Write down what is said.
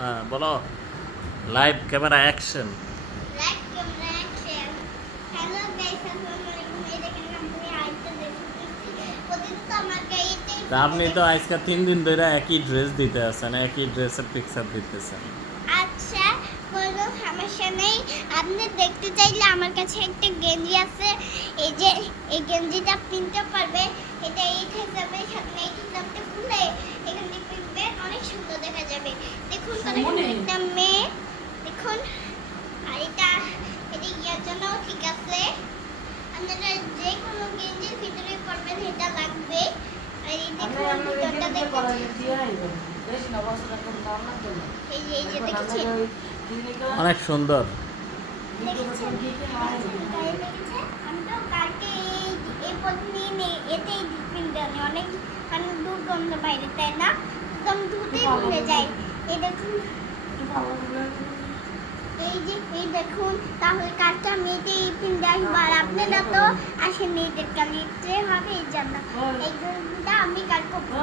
হ্যাঁ বলো, live camera action. Like camera action. Hello guys, আসসালামু আলাইকুম। এই দেখেন আমি আইতে দেখতেছি প্রতিদিন তো আমাকে এইটাই তা আপনি তো আজকে 3 দিন ধরে একই ড্রেস দিতে আছেন, একই ড্রেসের পিকচার দিতেছেন। আচ্ছা, কোনো সমস্যা নেই। আপনি দেখতে চাইলে আমার কাছে একটা গেঞ্জি আছে। এই যে এই গেঞ্জিটা কিনতে পারবে। এটা এই হিসাবে সামনে এই হিসাবটা খুলে এখানে কিনবে, অনেক সুন্দর দেখা যাবে। দেখুন কত সুন্দর একটা মেয়ে, দেখুন। আর এটা ইয়ার জন্য ঠিক আছে। আপনারা যে কোনো গেঞ্জির ভিতরে পরবেন এটা লাগবে। আর এই দেখুন ভিতরটা দেখুন, এই যে দেখেছেন, অনেক সুন্দর। দেখেছেন গায়ে লেগেছে। আমি তো কালকে এই পত্নী নেই, এতেই পিন্ডানি অনেক অনেক দুর্গন্ধ বাইরে, তাই না? একদম ধুতেই ভুলে যায়। এই দেখুন, এই যে এই দেখুন, তাহলে কাজটা আমি এটাই পিন্ডে আসবো। আর আপনারা তো আসেনি, এটা কালিতে হবে এই জন্য এই গরমটা আমি কাল করবো।